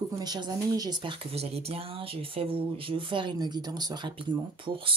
Coucou mes chers amis, j'espère que vous allez bien. Je vais vous faire une guidance rapidement pour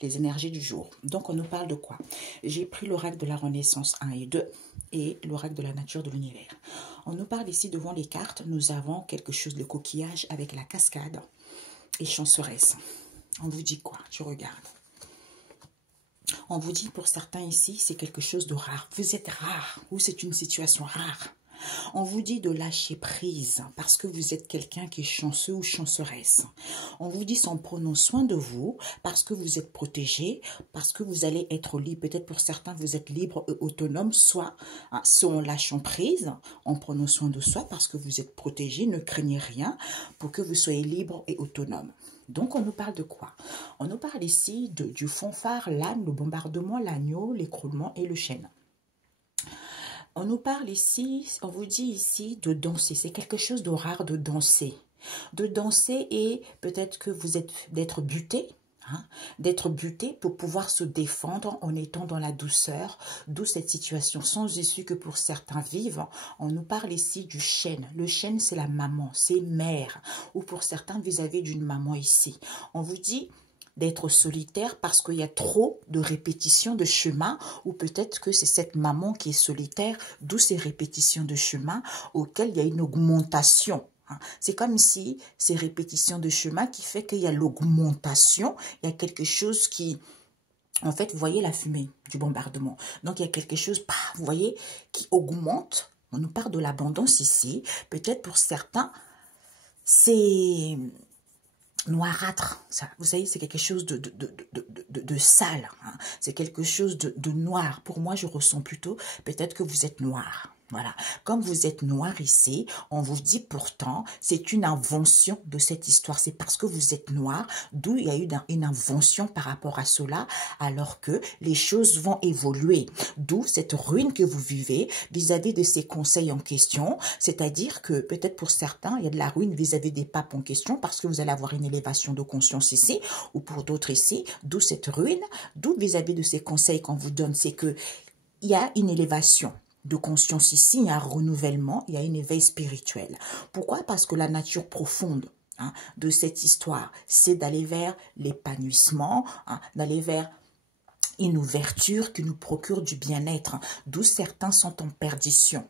les énergies du jour. Donc on nous parle de quoi? J'ai pris l'oracle de la Renaissance 1 et 2 et l'oracle de la nature de l'univers. On nous parle ici devant les cartes, nous avons quelque chose de coquillage avec la cascade et chanceresse. On vous dit quoi? Je regarde. On vous dit pour certains ici, c'est quelque chose de rare. Vous êtes rare ou c'est une situation rare. On vous dit de lâcher prise parce que vous êtes quelqu'un qui est chanceux ou chanceresse. On vous dit s'en prenant soin de vous parce que vous êtes protégé, parce que vous allez être libre. Peut-être pour certains, vous êtes libre et autonome, soit en lâchant prise, en prenant soin de soi parce que vous êtes protégé, ne craignez rien pour que vous soyez libre et autonome. Donc, on nous parle de quoi? On nous parle ici du fanfare, l'âne, le bombardement, l'agneau, l'écroulement et le chêne. On nous parle ici, on vous dit ici de danser. C'est quelque chose de rare de danser. De danser et peut-être que vous êtes d'être buté. D'être buté pour pouvoir se défendre en étant dans la douceur, d'où cette situation sans issue que pour certains vivent. On nous parle ici du chêne. Le chêne, c'est la maman, c'est mère, ou pour certains vis-à-vis d'une maman ici. On vous dit d'être solitaire parce qu'il y a trop de répétitions de chemin, ou peut-être que c'est cette maman qui est solitaire, d'où ces répétitions de chemin auxquelles il y a une augmentation. C'est comme si ces répétitions de chemin qui fait qu'il y a l'augmentation, il y a quelque chose qui, en fait, vous voyez la fumée du bombardement. Donc, il y a quelque chose, vous voyez, qui augmente. On nous parle de l'abondance ici. Peut-être pour certains, c'est noirâtre. Ça, vous savez, c'est quelque chose de sale. C'est quelque chose de noir. Pour moi, je ressens plutôt, peut-être que vous êtes noir. Voilà, comme vous êtes noir ici, on vous dit pourtant, c'est une invention de cette histoire. C'est parce que vous êtes noir, d'où il y a eu une invention par rapport à cela, alors que les choses vont évoluer. D'où cette ruine que vous vivez vis-à-vis de ces conseils en question. C'est-à-dire que peut-être pour certains, il y a de la ruine vis-à-vis des papes en question, parce que vous allez avoir une élévation de conscience ici, ou pour d'autres ici, d'où cette ruine, d'où vis-à-vis de ces conseils qu'on vous donne, c'est que il y a une élévation de conscience ici, il y a un renouvellement, il y a une éveil spirituel. Pourquoi? Parce que la nature profonde de cette histoire, c'est d'aller vers l'épanouissement, d'aller vers une ouverture qui nous procure du bien-être, d'où certains sont en perdition.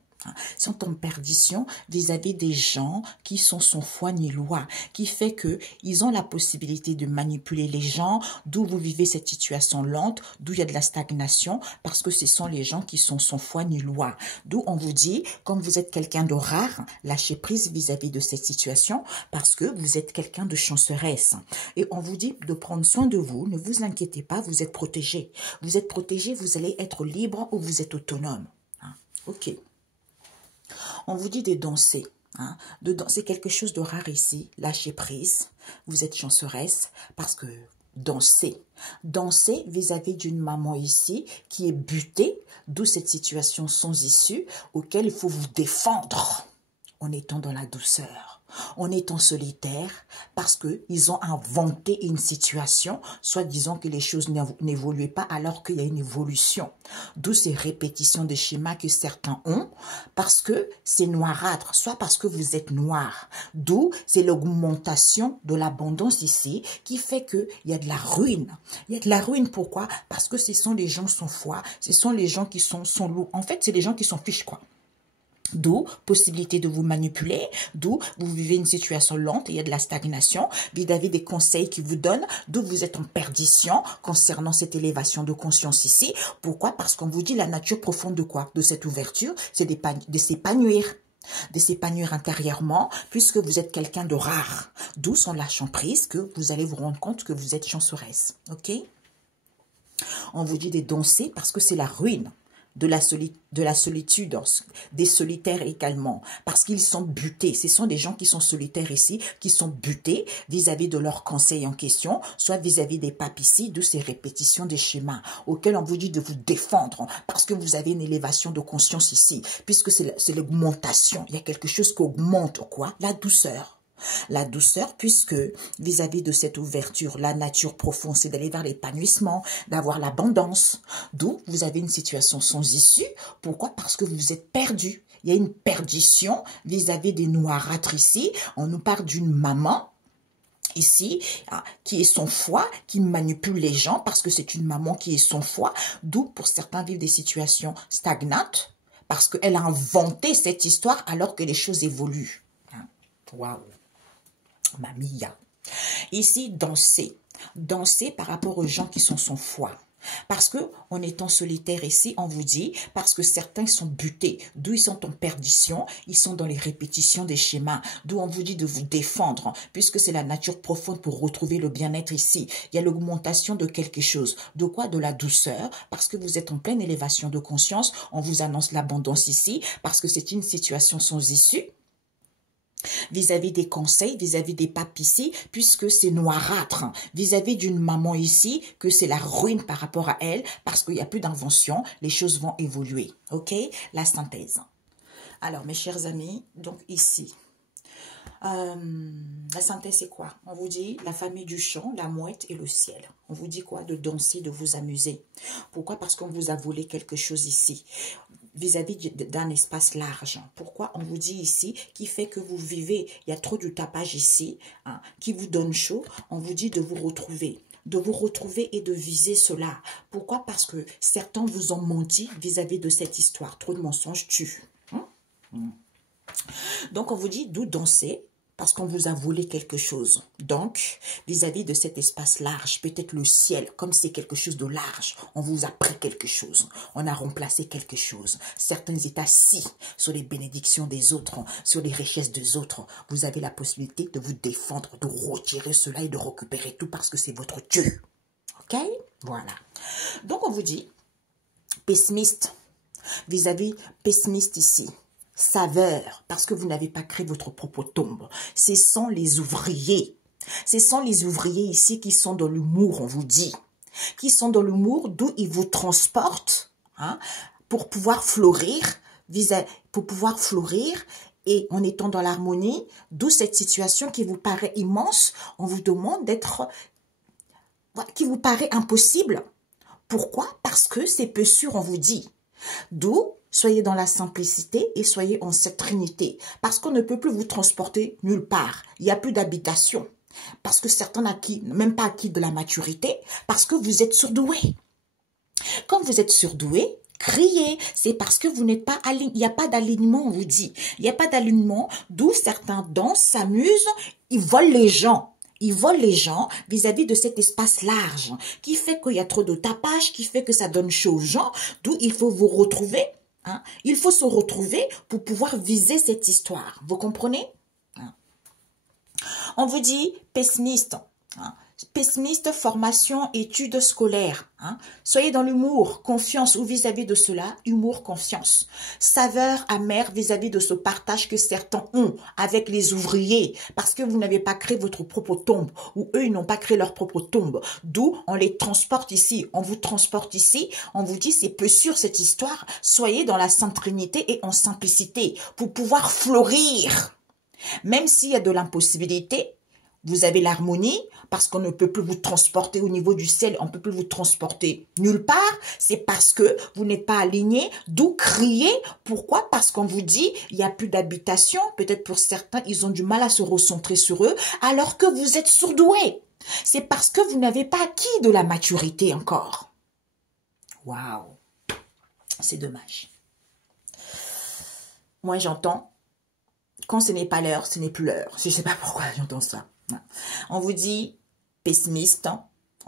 Sont en perdition vis-à-vis des gens qui sont sans foi ni loi, qui fait que ils ont la possibilité de manipuler les gens, d'où vous vivez cette situation lente, d'où il y a de la stagnation, parce que ce sont les gens qui sont sans foi ni loi. D'où on vous dit, comme vous êtes quelqu'un de rare, lâchez prise vis-à-vis de cette situation, parce que vous êtes quelqu'un de chanceresse. Et on vous dit de prendre soin de vous, ne vous inquiétez pas, vous êtes protégé. Vous êtes protégé, vous allez être libre ou vous êtes autonome. Ok. On vous dit de danser. De danser quelque chose de rare ici. Lâchez prise. Vous êtes chanceresse parce que danser. Danser vis-à-vis d'une maman ici qui est butée. D'où cette situation sans issue auquel il faut vous défendre en étant dans la douceur. En étant solitaire, parce qu'ils ont inventé une situation, soit disant que les choses n'évoluaient pas alors qu'il y a une évolution. D'où ces répétitions de schémas que certains ont, parce que c'est noirâtre, soit parce que vous êtes noir. D'où c'est l'augmentation de l'abondance ici, qui fait qu'il y a de la ruine. Il y a de la ruine, pourquoi? Parce que ce sont les gens sans foi, ce sont les gens qui sont sans loup. En fait, c'est les gens qui s'en fichent, quoi. D'où possibilité de vous manipuler, d'où vous vivez une situation lente et il y a de la stagnation vis-à-vis des conseils qu'ils vous donnent, d'où vous êtes en perdition concernant cette élévation de conscience ici. Pourquoi? Parce qu'on vous dit la nature profonde de quoi? De cette ouverture, c'est de s'épanouir intérieurement, puisque vous êtes quelqu'un de rare. D'où son lâchant prise que vous allez vous rendre compte que vous êtes chanceresse. Ok? On vous dit de danser parce que c'est la ruine. De la solitude, des solitaires également, parce qu'ils sont butés. Ce sont des gens qui sont solitaires ici, qui sont butés vis-à-vis de leurs conseils en question, soit vis-à-vis des papes ici, de ces répétitions des schémas, auxquels on vous dit de vous défendre, parce que vous avez une élévation de conscience ici, puisque c'est l'augmentation. Il y a quelque chose qui augmente, quoi? La douceur. La douceur, puisque vis-à-vis de cette ouverture, la nature profonde, c'est d'aller vers l'épanouissement, d'avoir l'abondance. D'où vous avez une situation sans issue. Pourquoi? Parce que vous êtes perdu. il y a une perdition vis-à-vis des noirâtres ici. On nous parle d'une maman ici, qui est son foie, qui manipule les gens parce que c'est une maman qui est son foie, d'où pour certains vivent des situations stagnantes parce qu'elle a inventé cette histoire alors que les choses évoluent. Waouh, mamia. Ici, danser. Danser par rapport aux gens qui sont son foie. Parce que, en étant solitaire ici, on vous dit, parce que certains sont butés, d'où ils sont en perdition, ils sont dans les répétitions des schémas, d'où on vous dit de vous défendre, puisque c'est la nature profonde pour retrouver le bien-être ici. Il y a l'augmentation de quelque chose. De quoi? De la douceur, parce que vous êtes en pleine élévation de conscience, on vous annonce l'abondance ici, parce que c'est une situation sans issue. Vis-à-vis des conseils, vis-à-vis des papes ici, puisque c'est noirâtre, vis-à-vis d'une maman ici, que c'est la ruine par rapport à elle, parce qu'il n'y a plus d'invention, les choses vont évoluer. Ok? La synthèse. Alors, mes chers amis, donc ici, la synthèse c'est quoi? On vous dit la famille du chant, la mouette et le ciel. On vous dit quoi? De danser, de vous amuser. Pourquoi? Parce qu'on vous a volé quelque chose ici vis-à-vis d'un espace large. Pourquoi? On vous dit ici, qui fait que vous vivez, il y a trop de tapage ici, qui vous donne chaud, on vous dit de vous retrouver et de viser cela. Pourquoi? Parce que certains vous ont menti vis-à-vis de cette histoire. Trop de mensonges tuent. Donc, on vous dit d'où danser, parce qu'on vous a volé quelque chose. Donc, vis-à-vis de cet espace large, peut-être le ciel, comme c'est quelque chose de large, on vous a pris quelque chose, on a remplacé quelque chose. Certains étaient assis sur les bénédictions des autres, sur les richesses des autres. Vous avez la possibilité de vous défendre, de retirer cela et de récupérer tout parce que c'est votre Dieu. Ok? Voilà. Donc, on vous dit, pessimiste, vis-à-vis pessimiste ici. Saveur, parce que vous n'avez pas créé votre propre tombe. Ce sont les ouvriers. Ce sont les ouvriers ici qui sont dans l'humour, on vous dit. Qui sont dans l'humour, d'où ils vous transportent pour pouvoir fleurir, et en étant dans l'harmonie, d'où cette situation qui vous paraît immense, on vous demande d'être, qui vous paraît impossible. Pourquoi? Parce que c'est peu sûr, on vous dit. D'où soyez dans la simplicité et soyez en cette trinité. Parce qu'on ne peut plus vous transporter nulle part. Il n'y a plus d'habitation. Parce que certains n'ont même pas acquis de la maturité. Parce que vous êtes surdoués. Quand vous êtes surdoués, criez. C'est parce que vous n'êtes pas aligné. Il n'y a pas d'alignement, on vous dit. Il n'y a pas d'alignement. D'où certains dansent, s'amusent, ils volent les gens. Ils volent les gens vis-à-vis de cet espace large qui fait qu'il y a trop de tapage, qui fait que ça donne chaud aux gens, d'où il faut vous retrouver. Il faut se retrouver pour pouvoir viser cette histoire. Vous comprenez? On vous dit pessimiste. Pessimiste, formation, études scolaires. Soyez dans l'humour, confiance ou vis-à-vis de cela, humour, confiance. Saveur amère vis-à-vis de ce partage que certains ont avec les ouvriers parce que vous n'avez pas créé votre propre tombe ou eux, ils n'ont pas créé leur propre tombe. D'où on les transporte ici, on vous transporte ici, on vous dit c'est peu sûr cette histoire. Soyez dans la Sainte Trinité et en simplicité pour pouvoir fleurir. Même s'il y a de l'impossibilité, vous avez l'harmonie parce qu'on ne peut plus vous transporter au niveau du ciel, on ne peut plus vous transporter nulle part. C'est parce que vous n'êtes pas aligné, d'où crier. Pourquoi? Parce qu'on vous dit, il n'y a plus d'habitation. Peut-être pour certains, ils ont du mal à se recentrer sur eux, alors que vous êtes surdoués. C'est parce que vous n'avez pas acquis de la maturité encore. Waouh! C'est dommage. Moi, j'entends, quand ce n'est pas l'heure, ce n'est plus l'heure. Je ne sais pas pourquoi j'entends ça. On vous dit, pessimiste,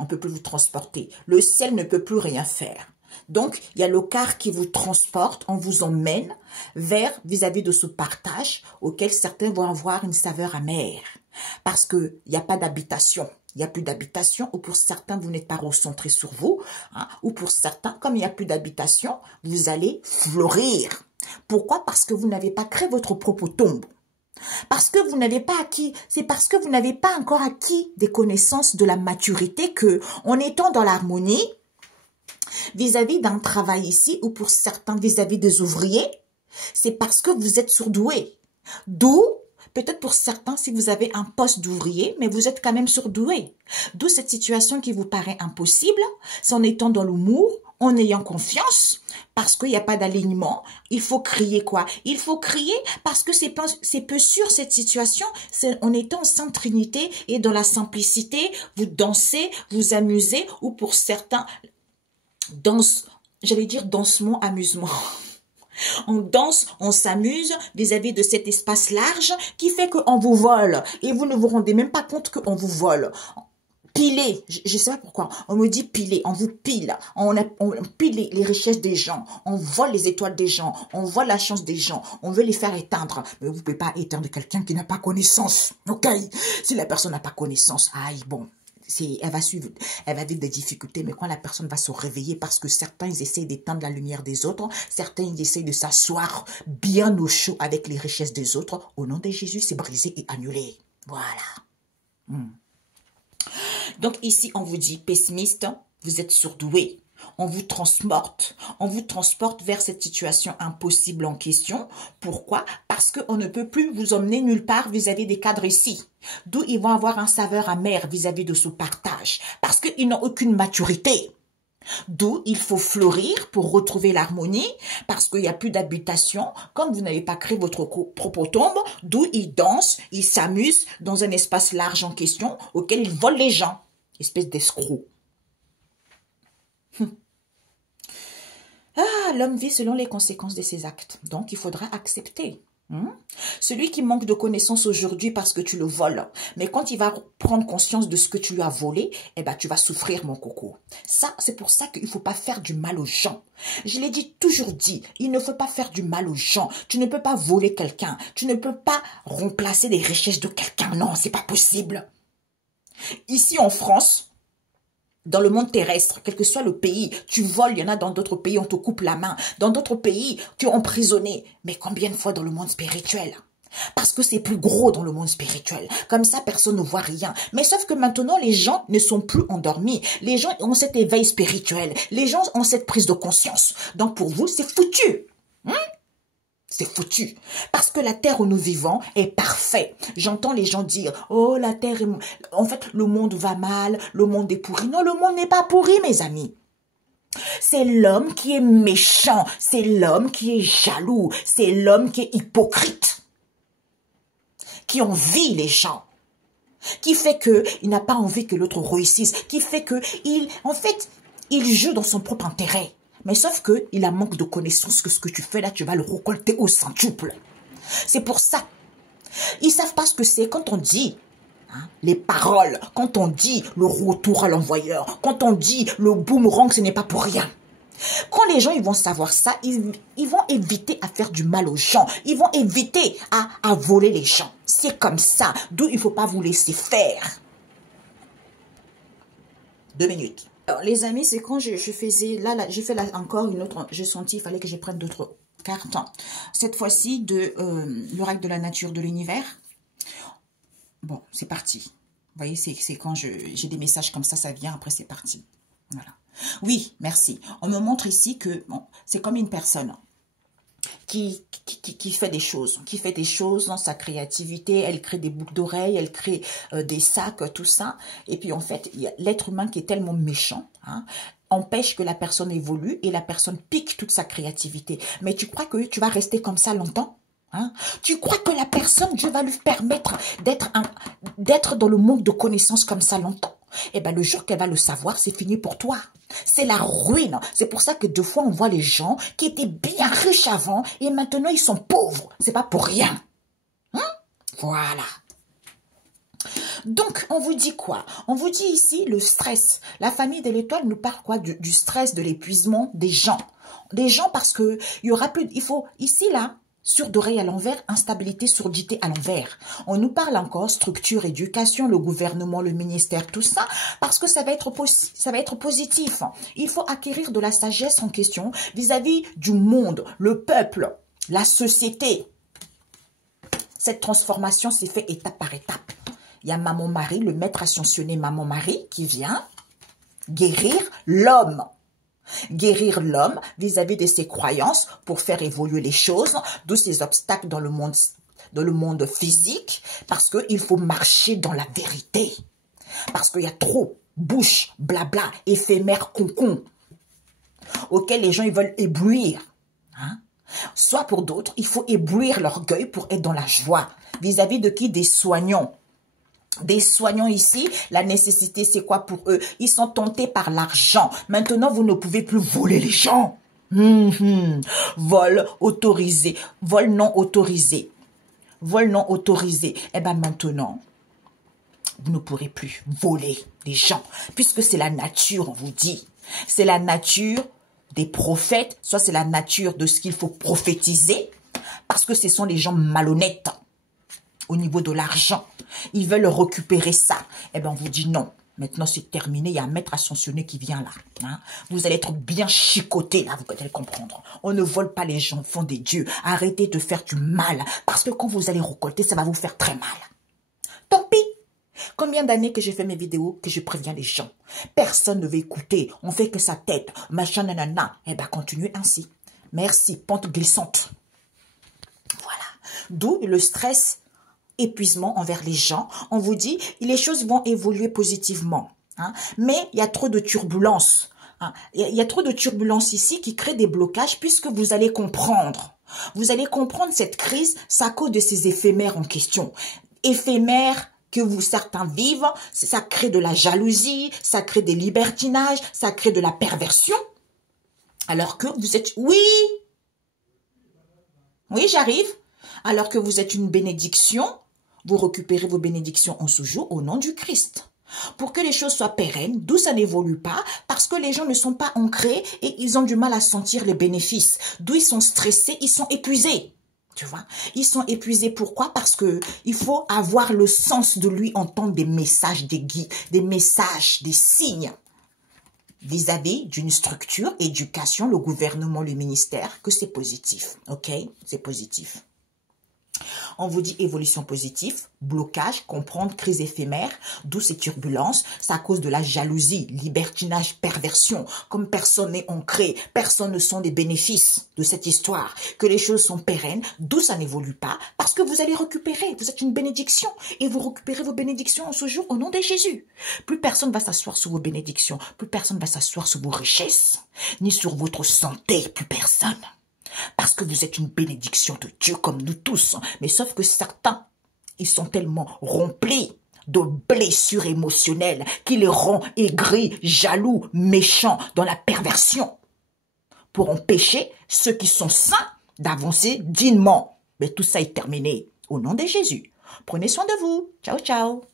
on ne peut plus vous transporter. Le ciel ne peut plus rien faire. Donc, il y a le car qui vous transporte, on vous emmène vers vis-à-vis de ce partage auquel certains vont avoir une saveur amère. Parce qu'il n'y a pas d'habitation. Il n'y a plus d'habitation, ou pour certains, vous n'êtes pas recentré sur vous, ou pour certains, comme il n'y a plus d'habitation, vous allez fleurir. Pourquoi? Parce que vous n'avez pas créé votre propre tombe. Parce que vous n'avez pas acquis, c'est parce que vous n'avez pas encore acquis des connaissances de la maturité que, en étant dans l'harmonie, vis-à-vis d'un travail ici, ou pour certains vis-à-vis des ouvriers, c'est parce que vous êtes surdoués. D'où, peut-être pour certains, si vous avez un poste d'ouvrier, mais vous êtes quand même surdoué. D'où cette situation qui vous paraît impossible, c'est en étant dans l'humour, en ayant confiance, parce qu'il n'y a pas d'alignement. Il faut crier quoi? Il faut crier parce que c'est peu sûr cette situation. On est en Sainte Trinité et dans la simplicité, vous dansez, vous amusez, ou pour certains, j'allais dire dansement, amusement. On danse, on s'amuse vis-à-vis de cet espace large qui fait qu'on vous vole. Et vous ne vous rendez même pas compte qu'on vous vole. Piler, je sais pas pourquoi, on me dit piler, on vous pile, on pile les richesses des gens, on vole les étoiles des gens, on vole la chance des gens, on veut les faire éteindre, mais vous pouvez pas éteindre quelqu'un qui n'a pas connaissance, ok? Si la personne n'a pas connaissance, aïe, bon, elle va vivre des difficultés, mais quand la personne va se réveiller, parce que certains, ils essayent d'éteindre la lumière des autres, certains, ils essayent de s'asseoir bien au chaud avec les richesses des autres, au nom de Jésus, c'est brisé et annulé, voilà. Donc ici, on vous dit pessimiste, vous êtes surdoué. On vous transporte vers cette situation impossible en question. Pourquoi? Parce qu'on ne peut plus vous emmener nulle part vis-à-vis des cadres ici. D'où ils vont avoir un saveur amer vis-à-vis de ce partage. Parce qu'ils n'ont aucune maturité. D'où il faut fleurir pour retrouver l'harmonie, parce qu'il n'y a plus d'habitation, comme vous n'avez pas créé votre propre tombe, d'où ils dansent, ils s'amusent dans un espace large en question, auquel ils volent les gens. Espèce d'escroc. Ah, l'homme vit selon les conséquences de ses actes, donc il faudra accepter. Celui qui manque de connaissances aujourd'hui parce que tu le voles, mais quand il va prendre conscience de ce que tu lui as volé, eh ben tu vas souffrir, mon coco. Ça, c'est pour ça qu'il ne faut pas faire du mal aux gens. Je l'ai toujours dit, il ne faut pas faire du mal aux gens. Tu ne peux pas voler quelqu'un, tu ne peux pas remplacer les richesses de quelqu'un. Non, c'est pas possible. Ici en France, dans le monde terrestre, quel que soit le pays, tu voles, il y en a dans d'autres pays, on te coupe la main. Dans d'autres pays, tu es emprisonné. Mais combien de fois dans le monde spirituel? Parce que c'est plus gros dans le monde spirituel. Comme ça, personne ne voit rien. Mais sauf que maintenant, les gens ne sont plus endormis. Les gens ont cet éveil spirituel. Les gens ont cette prise de conscience. Donc pour vous, c'est foutu. C'est foutu. Parce que la terre où nous vivons est parfaite. J'entends les gens dire, oh, la terre est... En fait, le monde va mal, le monde est pourri. Non, le monde n'est pas pourri, mes amis. C'est l'homme qui est méchant. C'est l'homme qui est jaloux. C'est l'homme qui est hypocrite. Qui envie les gens. Qui fait qu'il n'a pas envie que l'autre réussisse. Qui fait en fait, il joue dans son propre intérêt. Mais sauf qu'il a manque de connaissances que ce que tu fais là, tu vas le récolter au centuple. C'est pour ça. Ils ne savent pas ce que c'est quand on dit les paroles, quand on dit le retour à l'envoyeur, quand on dit le boomerang, ce n'est pas pour rien. Quand les gens ils vont savoir ça, ils vont éviter à faire du mal aux gens. Ils vont éviter à voler les gens. C'est comme ça. D'où il ne faut pas vous laisser faire. 2 minutes. Alors, les amis, c'est quand je faisais, là j'ai fait encore une autre, j'ai senti, il fallait que je prenne d'autres cartes. Cette fois-ci, de l'oracle de la nature de l'univers. Bon, c'est parti. Vous voyez, c'est quand j'ai des messages comme ça vient, après c'est parti. Voilà. Oui, merci. On me montre ici que bon, c'est comme une personne qui fait des choses dans sa créativité, elle crée des boucles d'oreilles, elle crée des sacs, tout ça. Et puis en fait, il y a l'être humain qui est tellement méchant, empêche que la personne évolue et la personne pique toute sa créativité. Mais tu crois que tu vas rester comme ça longtemps? Tu crois que la personne, Dieu va lui permettre d'être dans le monde de connaissances comme ça longtemps? Eh bien, le jour qu'elle va le savoir, c'est fini pour toi. C'est la ruine. C'est pour ça que 2 fois, on voit les gens qui étaient bien riches avant et maintenant, ils sont pauvres. C'est pas pour rien. Voilà. Donc, on vous dit quoi? On vous dit ici le stress. La famille de l'étoile nous parle quoi? Du stress, de l'épuisement des gens. Des gens parce que il y aura plus... Il faut... Ici, là... Sourde d'oreille à l'envers, instabilité, surdité à l'envers. On nous parle encore structure, éducation, le gouvernement, le ministère, tout ça, parce que ça va être positif. Il faut acquérir de la sagesse en question vis-à-vis du monde, le peuple, la société. Cette transformation s'est faite étape par étape. Il y a Maman Marie, le maître ascensionné Maman Marie, qui vient guérir l'homme. Guérir l'homme vis-à-vis de ses croyances pour faire évoluer les choses, d'où ces obstacles dans le monde physique, parce qu'il faut marcher dans la vérité. Parce qu'il y a trop bouche, blabla, éphémère, concon. auquel les gens ils veulent éblouir. Hein? Soit pour d'autres, il faut éblouir l'orgueil pour être dans la joie. Vis-à-vis de qui? Des soignants. Des soignants ici, la nécessité c'est quoi pour eux? Ils sont tentés par l'argent. Maintenant, vous ne pouvez plus voler les gens. Vol autorisé, vol non autorisé. Vol non autorisé. Eh bien maintenant, vous ne pourrez plus voler les gens. Puisque c'est la nature, on vous dit. C'est la nature des prophètes, soit c'est la nature de ce qu'il faut prophétiser, parce que ce sont les gens malhonnêtes au niveau de l'argent. Ils veulent récupérer ça. Eh bien, on vous dit non. Maintenant, c'est terminé. Il y a un maître ascensionné qui vient là. Hein? Vous allez être bien chicoté là, vous allez comprendre. On ne vole pas les gens, enfants des dieux. Arrêtez de faire du mal, parce que quand vous allez récolter, ça va vous faire très mal. Tant pis. Combien d'années que j'ai fait mes vidéos, que je préviens les gens. Personne ne veut écouter. On fait que sa tête. Machin, nanana. Eh bien, continuez ainsi. Merci. Pente glissante. Voilà. D'où le stress, épuisement envers les gens. On vous dit, les choses vont évoluer positivement. Hein, mais il y a trop de turbulences. Hein, il y a trop de turbulences ici qui créent des blocages puisque vous allez comprendre. Vous allez comprendre cette crise, c'est à cause de ces éphémères en question. Éphémères que vous certains vivent, ça crée de la jalousie, ça crée des libertinages, ça crée de la perversion. Alors que vous êtes, oui, j'arrive. Alors que vous êtes une bénédiction, vous récupérez vos bénédictions en ce jour au nom du Christ. Pour que les choses soient pérennes, d'où ça n'évolue pas, parce que les gens ne sont pas ancrés et ils ont du mal à sentir les bénéfices. D'où ils sont stressés, ils sont épuisés. Tu vois, ils sont épuisés. Pourquoi? Parce que il faut avoir le sens de lui entendre des messages, des guides, des messages, des signes vis-à-vis d'une structure, éducation, le gouvernement, le ministère, que c'est positif. Ok? C'est positif. On vous dit évolution positive, blocage, comprendre, crise éphémère, d'où ces turbulences, c'est à cause de la jalousie, libertinage, perversion. Comme personne n'est ancré, personne ne sent les bénéfices de cette histoire, que les choses sont pérennes, d'où ça n'évolue pas, parce que vous allez récupérer, vous êtes une bénédiction, et vous récupérez vos bénédictions en ce jour au nom de Jésus. Plus personne va s'asseoir sur vos bénédictions, plus personne va s'asseoir sur vos richesses, ni sur votre santé, plus personne. Parce que vous êtes une bénédiction de Dieu comme nous tous. Mais sauf que certains, ils sont tellement remplis de blessures émotionnelles qui les rend aigris, jaloux, méchants, dans la perversion. Pour empêcher ceux qui sont saints d'avancer dignement. Mais tout ça est terminé. Au nom de Jésus. Prenez soin de vous. Ciao, ciao.